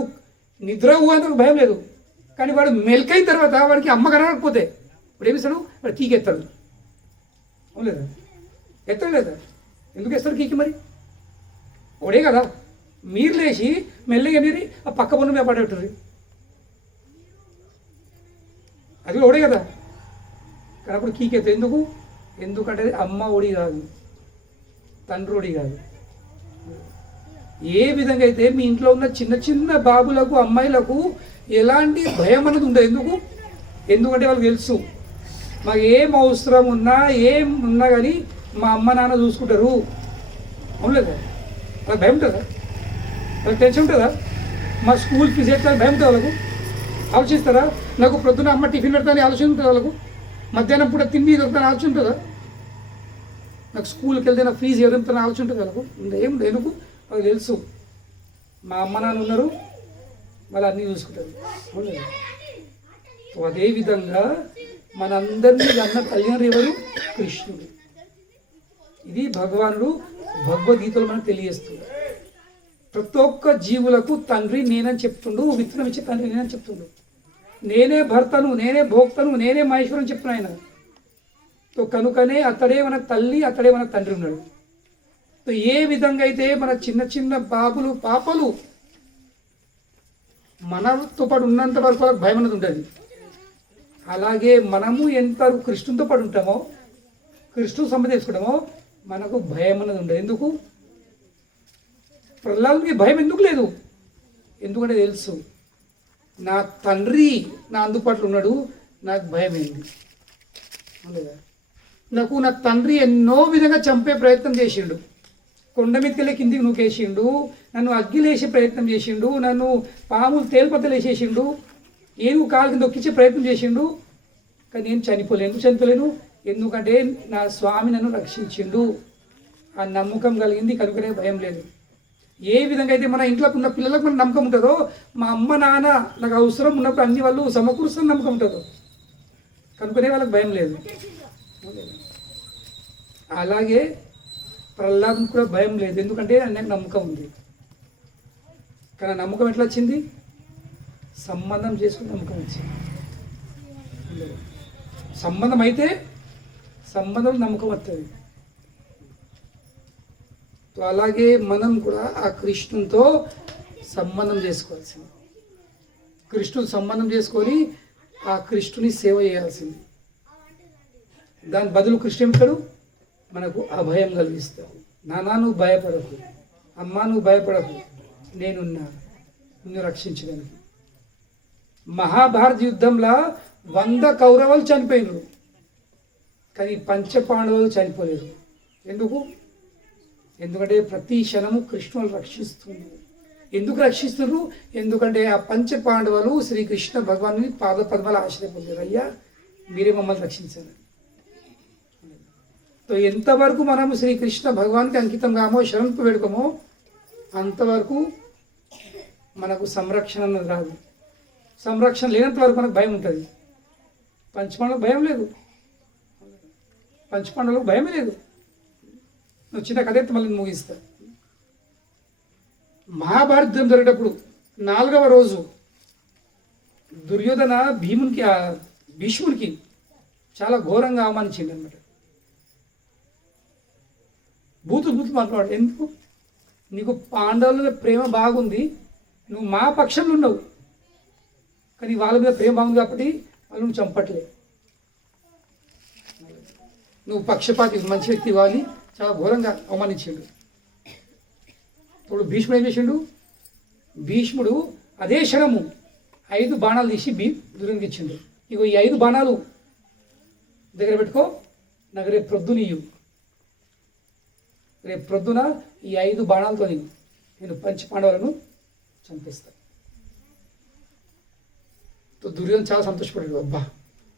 నిద్ర పోయేందుకు భయం లేదు. కానీ వాడు మెల్కైన తర్వాత వాడికి అమ్మ కనకపోతే ఇప్పుడు ఏమిస్తాడు? వాడు కీకి ఎత్తాడు. అవునులేదా? ఎత్తాడు లేదా? ఎందుకు వేస్తాడు కీకి? మరి ఒడే కదా. మీరు లేచి మెల్లగా మీరు ఆ పక్క పన్ను మీద పడేటారు, అది ఒడే కదా. కానీ అప్పుడు కీకి ఎత్తాడు. ఎందుకు? ఎందుకంటే అమ్మ ఒడి కాదు, తండ్రి ఒడి కాదు. ఏ విధంగా అయితే మీ ఇంట్లో ఉన్న చిన్న చిన్న బాబులకు, అమ్మాయిలకు ఎలాంటి భయం అనేది ఉండదు. ఎందుకంటే వాళ్ళకి తెలుసు మాకు ఏం అవసరం ఉన్నా ఏం ఉన్నా కానీ మా అమ్మ నాన్న చూసుకుంటారు. అవునులేదా? వాళ్ళకి భయం ఉంటుందా? వాళ్ళకి టెన్షన్ ఉంటుందా? మా స్కూల్ ఫీజు ఎట్లా భయం ఉంటుంది వాళ్ళకు? ఆలోచిస్తారా? నాకు ప్రొద్దున అమ్మ టిఫిన్ పెడతానని ఆలోచన ఉంటుంది వాళ్ళకు? మధ్యాహ్నం పూట తిండి దొరుకుతాను ఆలోచన ఉంటుందా? నాకు స్కూల్కి వెళ్తే నా ఫీజు ఎవరింత ఆలోచన ఉంటుంది వాళ్ళకు ఏం ఎందుకు వాళ్ళకి తెలుసు మా అమ్మ నాన్న ఉన్నారు వాళ్ళు అన్నీ చూసుకుంటారు. అదేవిధంగా మనందరినీ అన్న తల్లిదండ్రులు ఎవరు? కృష్ణుడు. ఇది భగవానుడు భగవద్గీతలో మనకు తెలియజేస్తుంది. ప్రతి ఒక్క జీవులకు తండ్రి నేనని చెప్తుండు, విత్తనం ఇచ్చే తండ్రి నేనని చెప్తుండు. నేనే భర్తను, నేనే భోక్తను, నేనే మహేశ్వరం చెప్తున్నా ఆయన. కనుకనే అతడే మన తల్లి, అతడే మన తండ్రి ఉన్నాడు. ఏ విధంగా అయితే మన చిన్న చిన్న బాబులు పాపలు మనతో పాటు ఉన్నంత వరకు వాళ్ళకి భయం అనేది ఉంటుంది. అలాగే మనము ఎంత కృష్ణునితో పాటు ఉంటామో, కృష్ణుని సంబంధం చేసుకుంటామో మనకు భయం అనేది ఉండదు. ఎందుకు? ప్రహ్లాదునికి భయం ఎందుకు లేదు? ఎందుకంటే తెలుసు నా తండ్రి నా అందుబాటులో ఉన్నాడు, నాకు భయం ఏంది. నా తండ్రి ఎన్నో విధంగా చంపే ప్రయత్నం చేసిండు. కొండ మీదకెళ్ళి కిందికి నూకేసిండు, నన్ను అగ్గిలేసే ప్రయత్నం చేసిండు, నన్ను పాములు తేలిపత్తలేసేసిండు, ఏనుగు కాలు కింద దొక్కించే ప్రయత్నం చేసిండు. కానీ నేను చనిపోలేను. ఎందుకు చనిపోలేను? ఎందుకంటే నా స్వామి నన్ను రక్షించిండు. ఆ నమ్మకం కలిగింది, కనుకనే భయం లేదు. ఏ విధంగా అయితే మన ఇంట్లో ఉన్న పిల్లలకు మన నమ్మకం ఉంటుందో, మా అమ్మ నాన్న నాకు అవసరం ఉన్నప్పుడు అన్ని వాళ్ళు సమకూరుస్తున్న నమ్మకం ఉంటుందో, కనుకనే వాళ్ళకి భయం లేదు. అలాగే ప్రహ్లాదం కూడా భయం లేదు, ఎందుకంటే నాకు నమ్మకం ఉంది. కానీ నమ్మకం ఎట్లా వచ్చింది? సంబంధం చేసుకుని నమ్మకం వచ్చింది. సంబంధం అయితే సంబంధం నమ్మకం వస్తుంది. అలాగే మనం కూడా ఆ కృష్ణునితో సంబంధం చేసుకోవాల్సింది. కృష్ణుని సంబంధం చేసుకొని ఆ కృష్ణుని సేవ చేయాల్సింది. దాని బదులు కృష్ణ ఏమిస్తాడు? మనకు అభయం కలిగిస్తాడు. నాన్న నువ్వు భయపడకు, అమ్మ నువ్వు భయపడకు, నేనున్నా నిన్ను రక్షించడానికి. మహాభారత యుద్ధంలో 100 కౌరవులు చనిపోయినారు, కానీ పంచపాండవులు చనిపోలేరు. ఎందుకు? ఎందుకంటే ప్రతి క్షణము కృష్ణుని రక్షిస్తున్నారు. ఎందుకు రక్షిస్తున్నారు? ఎందుకంటే ఆ పంచపాండవులు శ్రీకృష్ణ భగవాను పాద పద్మాలు ఆశ్రయపడ్డారు. అయ్యా మీరే మమ్మల్ని రక్షించారు. ఎంతవరకు మనము శ్రీకృష్ణ భగవానికి అంకితం కామో, శరణు వేడుకోమో, అంతవరకు మనకు సంరక్షణ అన్నది రాదు. సంరక్షణ లేనంత వరకు మనకు భయం ఉంటుంది. పంచపాండవులకు భయం లేదు, పంచపాండవులకు భయమే లేదు. నువ్వు చిన్న కథ అయితే మళ్ళీ ముగిస్తా. మహాభారతం జరిగేటప్పుడు 4వ రోజు దుర్యోధన భీష్మునికి చాలా ఘోరంగా అవమానించింది అనమాట. బూతులు మాట్లాడు. ఎందుకు? నీకు పాండవుల మీద ప్రేమ బాగుంది, నువ్వు మా పక్షంలో ఉన్నావు, కానీ వాళ్ళ మీద ప్రేమ బాగుంది కాబట్టి వాళ్ళు నువ్వు చంపట్లే. నువ్వు పక్షపాతి, మంచి వ్యక్తి వాళ్ళని చాలా ఘోరంగా అవమానించాడు. ఇప్పుడు భీష్ముడు ఏం చేసిండు? భీష్ముడు అదే క్షణము 5 బాణాలు తీసి దుర్యోధనకి ఇచ్చిండు. ఇగో ఈ 5 బాణాలు దగ్గర పెట్టుకో, నాకు రేపు ప్రొద్దున ఇయ్యు. రేపు ప్రొద్దున ఈ 5 బాణాలతో నేను పంచపాండవులను చంపిస్తాను. దుర్యోధన చాలా సంతోషపడ్డాడు. అబ్బా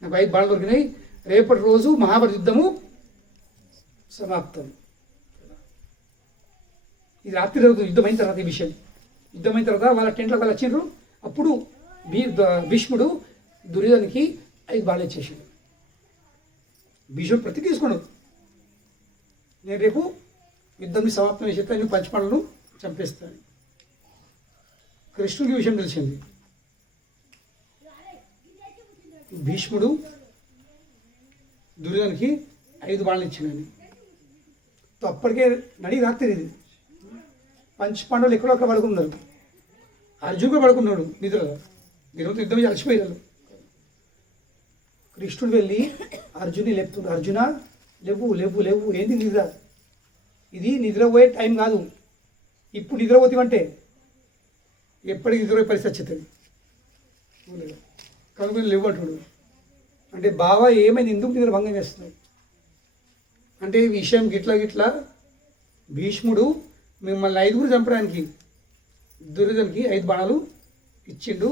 నాకు 5 బాణాలు దొరికినాయి, రేపటి రోజు మహాభారత యుద్ధము సమాప్తం. ఇది రాత్రి జరుగుతుంది. యుద్ధమైన తర్వాత ఈ విషయం యుద్ధమైన తర్వాత వాళ్ళ టెంట్లో వాళ్ళు వచ్చిండ్రు. అప్పుడు భీష్ముడు దుర్యోధనకి 5 బాణాలు ఇచ్చేసాడు. భీష్ముడు ప్రతిజ్ఞ తీసుకున్నాడు, నేను రేపు యుద్ధం సమాప్తం చేస్తే నేను పంచపాండవులను చంపేస్తాను. కృష్ణుడికి విషయం తెలిసింది. భీష్ముడు దుర్యోధనకి 5 బాణాలు ఇచ్చిందని. అప్పటికే నడి రాత్రి ఇది. పంచపాండవులు ఎక్కడో అక్కడ పడుకున్నారు. అర్జున్ కూడా పడుకున్నాడు నిద్రలో. ఈరోజు యుద్ధం అలసిపోయారు. కృష్ణుడు వెళ్ళి అర్జున్ని లేపుతున్నాడు. అర్జున లేవు లేవు లేవు, ఏంది నిద్ర? ఇది నిద్రపోయే టైం కాదు. ఇప్పుడు నిద్రపోతామంటే ఎప్పటికి నిద్రపోయే పరిస్థితి వచ్చేది. కనుక లేవు అంటున్నాడు. అంటే బావా ఏమైంది, ఎందుకు నిద్ర భంగం చేస్తున్నాయి అంటే ఈ విషయం గిట్లా భీష్ముడు మిమ్మల్ని 5గురు చంపడానికి దుర్యోధనకి 5 బాణాలు ఇచ్చిండు.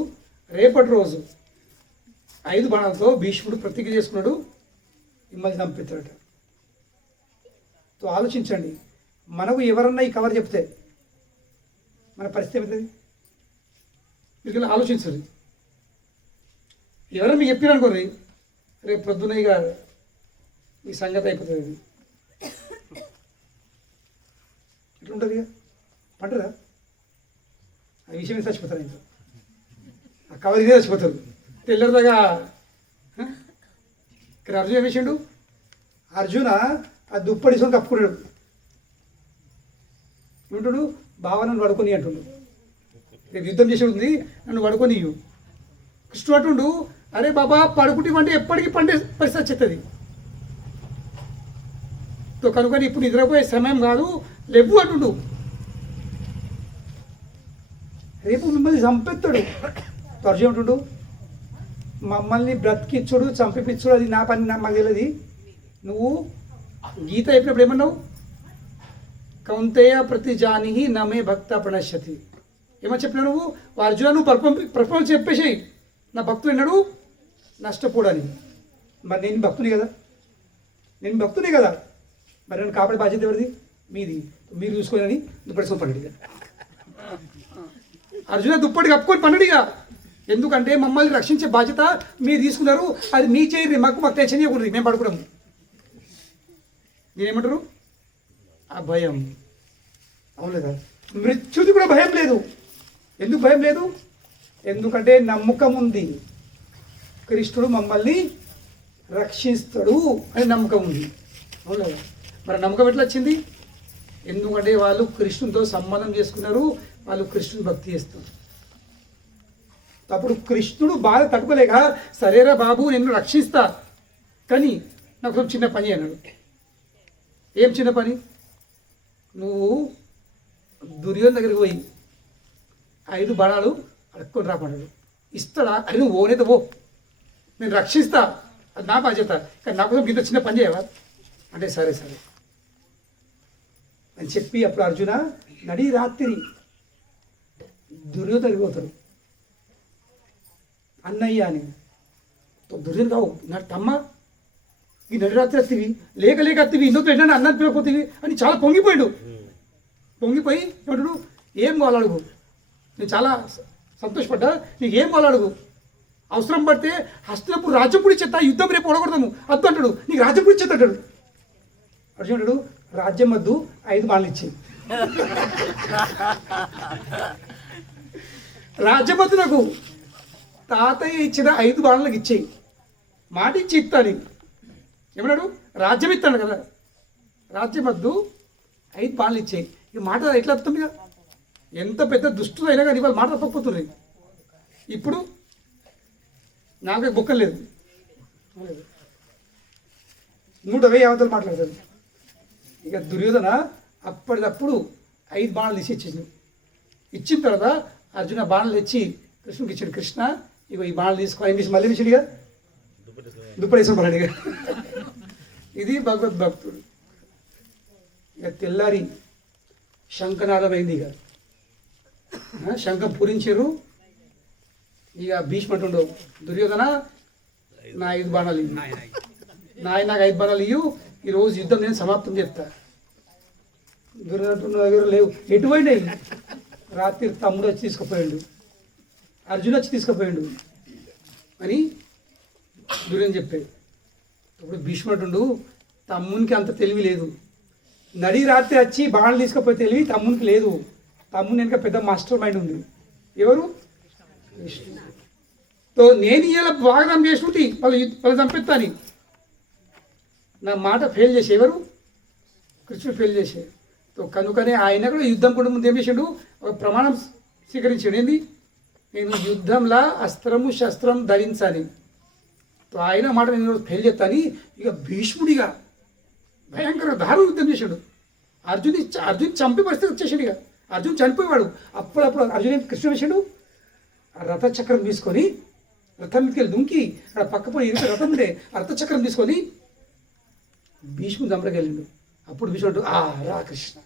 రేపటి రోజు 5 బాణాలతో భీష్ముడు ప్రతిజ్ఞ చేసుకున్నాడు, మిమ్మల్ని చంపిస్తాడట. ఆలోచించండి, మనకు ఎవరన్నా ఈ కవర్ చెప్తే మన పరిస్థితి ఏమవుతుంది? మీరు ఆలోచించండి. ఎవరైనా మీకు చెప్పారు అనుకోండి, రేపు పొద్దున ఇక ఈ సంగతి అయిపోతుంది. ఎట్లుంటుంది? ఇక పంటరా ఆ విషయమే చచ్చిపోతారు. ఇంకా ఆ కవర్ ఇదే చచ్చిపోతారు. తెల్లరిదాగా ఇక్కడ అర్జున్ ఏం చేసిండు? అర్జున ఆ దుప్పటిసుకొని కప్పుకున్నాడు. ఏమంటాడు? బావ నన్ను పడుకొని అంటుండు. రేపు యుద్ధం చేసేది ఉంది, నన్ను పడుకొని ఇయ్యు. కృష్ణుడు అంటుండు, అరే బాబా పడుకుంటే ఎప్పటికీ పండే పరిస్థితి వచ్చేస్తుంది. కనుక ఇప్పుడు నిద్రపోయే సమయం కాదు, లేవు అంటుండు. రేపు మిమ్మల్ని చంపెత్తాడు. అర్జున్ అంటుండు, మమ్మల్ని బ్రతికిచ్చుడు చంపిపిచ్చుడు అది నా పని, మాకు తెలియదు. నువ్వు గీత అయిపోయినప్పుడు ఏమన్నావు? కౌంతేయ ప్రతిజాని నమే భక్త ప్రణశ్యతి. ఏమని చెప్పినా నువ్వు? అర్జున నువ్వు పర్ఫార్మెన్స్ చెప్పేసేయి, నా భక్తుడు విన్నాడు నష్టపోడని. మరి నేను భక్తుని కదా, మరి నన్ను కాపాడే బాధ్యత ఎవరిది? మీది. మీరు చూసుకోనని దుప్పటి పండుగ. అర్జున దుప్పటి కప్పుకొని పండుగ. ఎందుకంటే మమ్మల్ని రక్షించే బాధ్యత మీరు తీసుకున్నారు, అది మీ చేయరు, మాకు టెన్షన్ చేయకూడదు, మేము పడుకోవడం. నేనేమంటారు? ఆ భయం. అవును లేదా? మృత్యుది కూడా భయం లేదు. ఎందుకు భయం లేదు? ఎందుకంటే నమ్మకం ఉంది, కృష్ణుడు మమ్మల్ని రక్షిస్తాడు అని నమ్మకం ఉంది. అవును లేదా? మరి నమ్మకం ఎట్లా వచ్చింది? ఎందుకంటే వాళ్ళు కృష్ణుడితో సంబంధం చేసుకున్నారు, వాళ్ళు కృష్ణుని భక్తి చేస్తారు. అప్పుడు కృష్ణుడు బాధ తట్టుకోలేక, సరేరా బాబు నిన్ను రక్షిస్తా, కానీ నాకు చిన్న పని అన్నాడు. ఏం చిన్న పని? నువ్వు దుర్యోధన దగ్గరికి పోయి 5 బాణాలు అడుక్కొని రాపన్నాడు. ఇస్తాడా? అది నువ్వు ఓనేది పో, నేను రక్షిస్తా, అది నా బాధ్యత, కానీ నా కోసం ఇంత చిన్న పని చేయవా అంటే సరే అని చెప్పి అప్పుడు అర్జున నడి రాత్రి దుర్యోధనకి పోతాడు. అన్నయ్య అని దుర్యోధన కావు నా తమ్మ, ఈ నడిరాత్రి వస్తేవి లేక అత్తివి ఇందులో ఏంటంటే అన్నం పిలకపోతేవి అని చాలా పొంగిపోయాడు. పొంగిపోయి ఏమంటాడు? ఏం కావాలి అడుగు, నేను చాలా సంతోషపడ్డా, నీకు ఏం కావాలి అడుగు, అవసరం పడితే హస్తినప్పుడు రాజ్యపుడి ఇచ్చేస్తా, యుద్ధం రేపు ఓడగొడతాము అద్దు అంటాడు. నీకు రాజ్యపుడి ఇచ్చేది అంటాడు. అర్జునుడు రాజ్యం వద్దు, 5 బాణాలు ఇచ్చేయి. రాజ్యం వద్దు, నాకు తాతయ్య ఇచ్చిన 5 బాణాలకు ఇచ్చేయి, మాట ఇచ్చి ఇస్తాను. ఏమన్నాడు? రాజ్యం ఇస్తాను కదా, రాజ్యం వద్దు, 5 బాణాలు ఇచ్చేయి. ఈ మాట ఎట్లా వస్తుంది కదా? ఎంత పెద్ద దుష్టులు అయినా కానీ వాళ్ళు మాట తప్పకపోతుంది. ఇప్పుడు నాకు బొక్కం లేదు, 100 అవతలు మాట్లాడతాడు. ఇక దుర్యోధన అప్పటికప్పుడు 5 బాణాలు తీసి ఇచ్చింది. ఇచ్చిన తర్వాత అర్జున బాణాలు తెచ్చి కృష్ణుడికి ఇచ్చాడు. కృష్ణ ఇక ఈ బాణాలు తీసుకో, ఏం తీసి మళ్ళీ ఇచ్చాడు. ఇక దుప్పటేసిన పడాడు. ఇక ఇది భగవద్భక్తుడు. ఇక తెల్లారి శంఖనాదం అయింది. ఇక శంఖం పూరించారు. ఇక భీష్మంటుండవు, దుర్యోధన నా 5 బాణాలు ఇవ్వు, నాకు 5 బాణాలు ఇవ్వు, ఈరోజు యుద్ధం నేను సమాప్తం చేస్తా. దుర్యోధన దగ్గర లేవు, ఎటువైనాయి? రాత్రి తమ్ముడు వచ్చి తీసుకుపోయాడు, అర్జున్ వచ్చి తీసుకుపోయాడు అని దుర్యోధన చెప్పాడు. ఇప్పుడు భీష్ముడు తమ్మునికి అంత తెలివి లేదు, నడి రాత్రి వచ్చి బాణాలు తీసుకుపోయి తెలివి తమ్మునికి లేదు. తమ్ముని వెనక పెద్ద మాస్టర్ మైండ్ ఉంది. ఎవరు? కృష్ణుడు. నేను ఇలా వాగ్దానం చేసుకుంటే వాళ్ళు చంపెత్తాని నా మాట ఫెయిల్ చేసే ఎవరు? కృష్ణుడు ఫెయిల్ చేసే. కనుకనే ఆయన కూడా యుద్ధం కూడా ముందు ఏం చేసాడు? ఒక ప్రమాణం స్వీకరించాడు. ఏంది? నేను యుద్ధంలా అస్త్రము శస్త్రం ధరించాలి. ఆయన మాట నేను ఫెయిల్ చేస్తాను. ఇక భీష్ముడిగా భయంకర దారుణ యుద్ధం చేశాడు. అర్జున్ చంపే పరిస్థితి వచ్చేసాడు. ఇక అర్జున్ చనిపోయేవాడు. అప్పుడప్పుడు అర్జున్ కృష్ణ వేసాడు, ఆ రథచక్రం తీసుకొని రథం మీదకి వెళ్ళి దుంకి అక్కడ పక్కపోయి ఇరుకు రథం ఉండే ఆ రథచక్రం తీసుకొని భీష్ముడు దగ్గరికి వెళ్ళిండు. అప్పుడు భీష్ముడు రా కృష్ణ,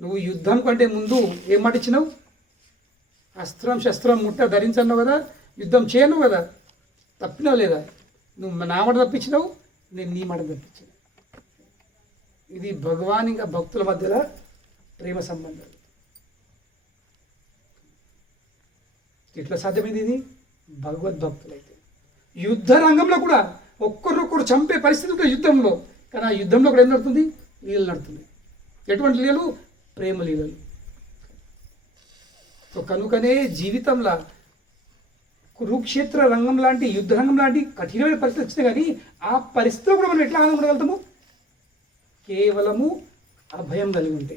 నువ్వు యుద్ధం కంటే ముందు ఏం మాట ఇచ్చినావు? అస్త్రం శస్త్రం ముట్ట ధరించన్నావు కదా, యుద్ధం చేయను కదా, తప్పినావు లేదా? నువ్వు నా మాట తప్పించినావు, నేను నీ మాట తప్పించాను. ఇది భగవాన్ ఇంకా భక్తుల మధ్యలో ప్రేమ సంబంధం. ఎట్లా సాధ్యమైంది ఇది? భగవద్భక్తులైతే. యుద్ధ రంగంలో కూడా ఒక్కరొక్కరు చంపే పరిస్థితి ఉంటుంది యుద్ధంలో. కానీ ఆ యుద్ధంలో కూడా ఏం నడుతుంది? లీలలు నడుతుంది. ఎటువంటి లీలలు? ప్రేమ లీలలు. సో కనుకనే జీవితంలో కురుక్షేత్ర రంగం లాంటి యుద్ధ రంగం లాంటి కఠినమైన పరిస్థితి వచ్చినా కానీ ఆ పరిస్థితిలో కూడా మనం ఎట్లా ఆనందం ఉండగలుగుతాము? కేవలము అభయం కలిగి ఉంటే.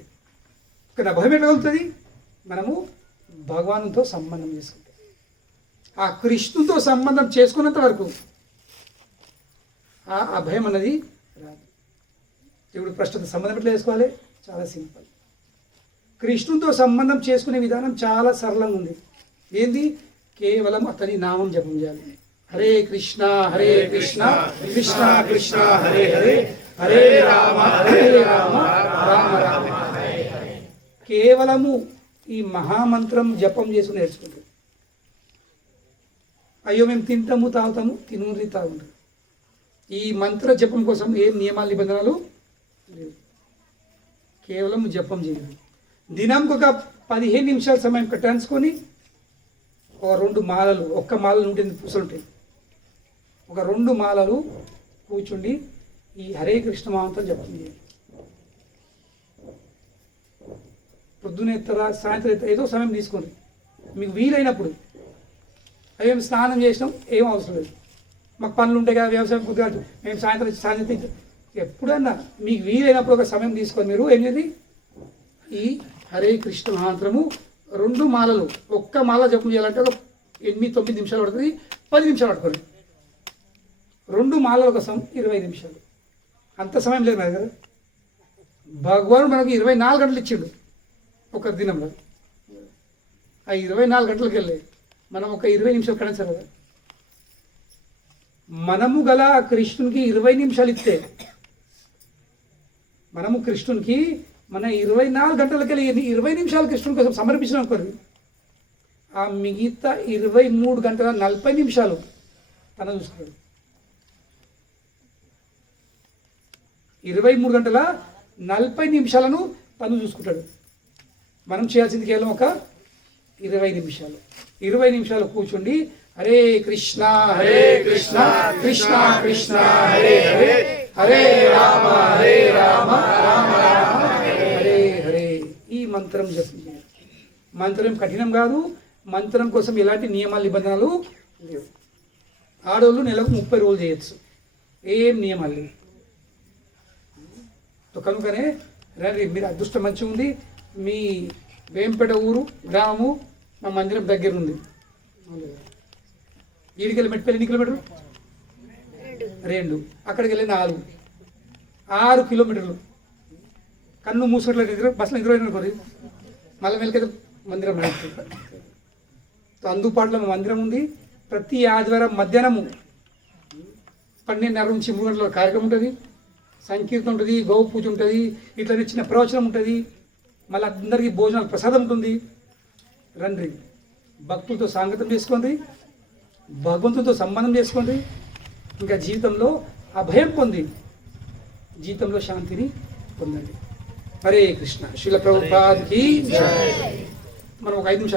కానీ అభయం ఎట్లా కలుగుతుంది? మనము భగవానుతో సంబంధం చేసుకుంటే. ఆ కృష్ణుతో సంబంధం చేసుకున్నంత వరకు ఆ అభయం అన్నది రాదు. ఇప్పుడు ప్రస్తుత సంబంధం ఎట్లా చేసుకోవాలి? చాలా సింపుల్. కృష్ణుతో సంబంధం చేసుకునే విధానం చాలా సరళంగా ఉంది. ఏంది? కేవలం అతని నామం జపం చేయాలి. హరే కృష్ణ కృష్ణ కృష్ణ హరే హరే, హరే రామ రామ రామ హరే హరే. కేవలము ఈ మహామంత్రం జపం చేసుకుని నేర్చుకుంటాం. అయ్యో మేము తింటాము తాగుతాము, తినుని తాగుంటాం. ఈ మంత్ర జపం కోసం ఏం నియమాలు నిబంధనలు లేవు. కేవలం జపం చేయాలి. దినంకి ఒక 15 నిమిషాల సమయం కట్టాల్చుకొని ఒక 2 మాలలు, ఒక్క మాలలు ఉంటుంది పూసలుంటాయి, ఒక 2 మాలలు కూర్చుండి ఈ హరే కృష్ణ మహామంత్రం జపం చేయాలి. పొద్దున ఎత్తరా సాయంత్రం ఎత్తరా ఏదో సమయం తీసుకోండి మీకు వీలైనప్పుడు. అవేం స్నానం చేసినాం ఏం అవసరం లేదు, మాకు పనులు ఉంటాయి కదా, వ్యవసాయం కొద్దిగా మేము సాయంత్రం ఎప్పుడన్నా మీకు వీలైనప్పుడు ఒక సమయం తీసుకొని మీరు ఏంటిది ఈ హరే కృష్ణ మహామంత్రము 2 మాలలు, ఒక్క మాల జపం చేయాలంటే ఒక 8-9 నిమిషాలు పడుతుంది, 10 నిమిషాలు పడుతుంది. 2 మాలల కోసం 20 నిమిషాలు. అంత సమయం లేదు మన దగ్గర. భగవానుడు మనకు 24 గంటలు ఇచ్చిండు ఒక దినంలో. ఆ 24 గంటలకు వెళ్ళి మనం ఒక 20 నిమిషాలు కనసారు కదా. మనము గల కృష్ణునికి 20 నిమిషాలు ఇస్తే, మనము కృష్ణునికి మన 24 గంటలకి వెళ్ళి 20 నిమిషాలు కృష్ణుని కోసం సమర్పించిన అనుకోరు, ఆ మిగతా 23 గంటల 40 నిమిషాలు తన చూసుకున్నాడు. 23 గంటల 40 నిమిషాలను తను చూసుకుంటాడు. మనం చేయాల్సింది కేవలం ఒక 20 నిమిషాలు. 20 నిమిషాలు కూర్చుండి హరే కృష్ణ కృష్ణ కృష్ణ హరే హరే, హరే రామ రామ రామ హరే హరే. ఈ మంత్రం జపించాలి. మంత్రం కఠినం కాదు. మంత్రం కోసం ఎలాంటి నియమాలు నిబంధనలు లేవు. ఆడవాళ్ళు నెలకు 30 రోజులు చేయొచ్చు, ఏం నియమాలు లేవు. కనుకనే రండి, మీరు అదృష్టం మంచిగా ఉంది. మీ వేంపేట ఊరు గ్రామము మా మందిరం దగ్గర ఉంది. ఈడికెళ్ళి మెట్టిపల్లి ఎన్ని కిలోమీటర్లు? 2. అక్కడికి వెళ్ళి 6 కిలోమీటర్లు. కన్ను మూసుకుంటే బస్సులో ఎదురైన అనుకోరు, మళ్ళీ వెళ్ళి మందిరం నడుస్తుంది. అందుబాటులో మందిరం ఉంది. ప్రతి ఆదివారం మధ్యాహ్నము 12:30 నుంచి 3 గంటల కార్యక్రమం ఉంటుంది. సంకీర్తన ఉంటుంది, గౌ పూజ ఉంటుంది, ఇట్లా చిన్న ప్రవచనం ఉంటుంది. మళ్ళీ అందరికీ భోజనాలు ప్రసాదం ఉంటుంది. రండి, భక్తులతో సాంగత్యం చేసుకోండి, భగవంతుడితో సంబంధం చేసుకోండి. ఇంకా జీవితంలో అభయం పొంది జీవితంలో శాంతిని పొందండి. హరే కృష్ణ. శ్రీల ప్రభుపాద్ కీ జై. మనం ఒక 5 నిమిషాలు